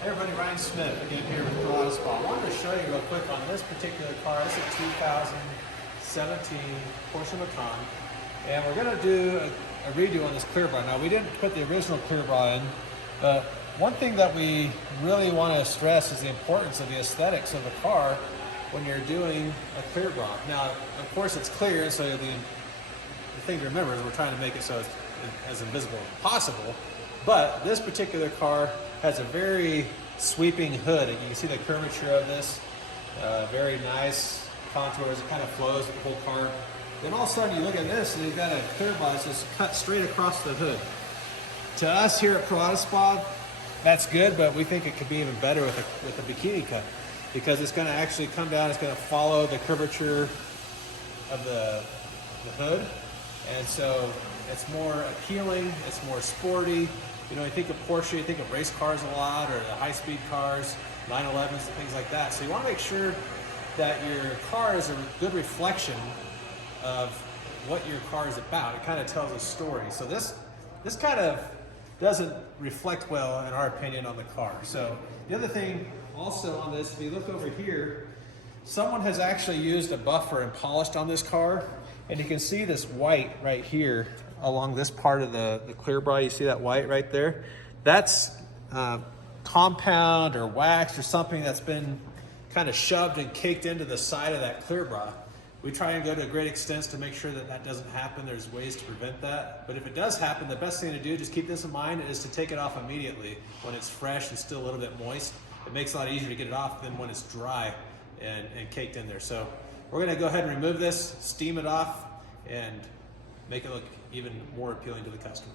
Hey everybody, Ryan Smith again here with Auto Spa. I wanted to show you real quick on this particular car. It's a 2017 Porsche Macan, and we're going to do a redo on this clear bra. Now, we didn't put the original clear bra in, but one thing that we really want to stress is the importance of the aesthetics of the car when you're doing a clear bra. Now, of course, it's clear, so the thing to remember is we're trying to make it so it's as invisible as possible. But this particular car has a very sweeping hood. You can see the curvature of this, very nice contours. It kind of flows with the whole car. Then all of a sudden you look at this and you've got a clear bra that's just cut straight across the hood. To us here at Auto Spa, that's good, but we think it could be even better with a bikini cut, because it's going to actually come down. It's going to follow the curvature of the hood, and so it's more appealing. It's more sporty. You know, you think of Porsche, you think of race cars a lot, or the high-speed cars, 911s and things like that. So you want to make sure that your car is a good reflection of what your car is about. It kind of tells a story. So this kind of doesn't reflect well, in our opinion, on the car. So the other thing also on this, if you look over here, someone has actually used a buffer and polished on this car, and you can see this white right here along this part of the clear bra. You see that white right there? That's compound or wax or something that's been kind of shoved and caked into the side of that clear bra. We try and go to great extents to make sure that that doesn't happen. There's ways to prevent that. But if it does happen, the best thing to do, just keep this in mind, is to take it off immediately when it's fresh and still a little bit moist. It makes it a lot easier to get it off than when it's dry and caked in there. So we're gonna go ahead and remove this, steam it off, and make it look even more appealing to the customer.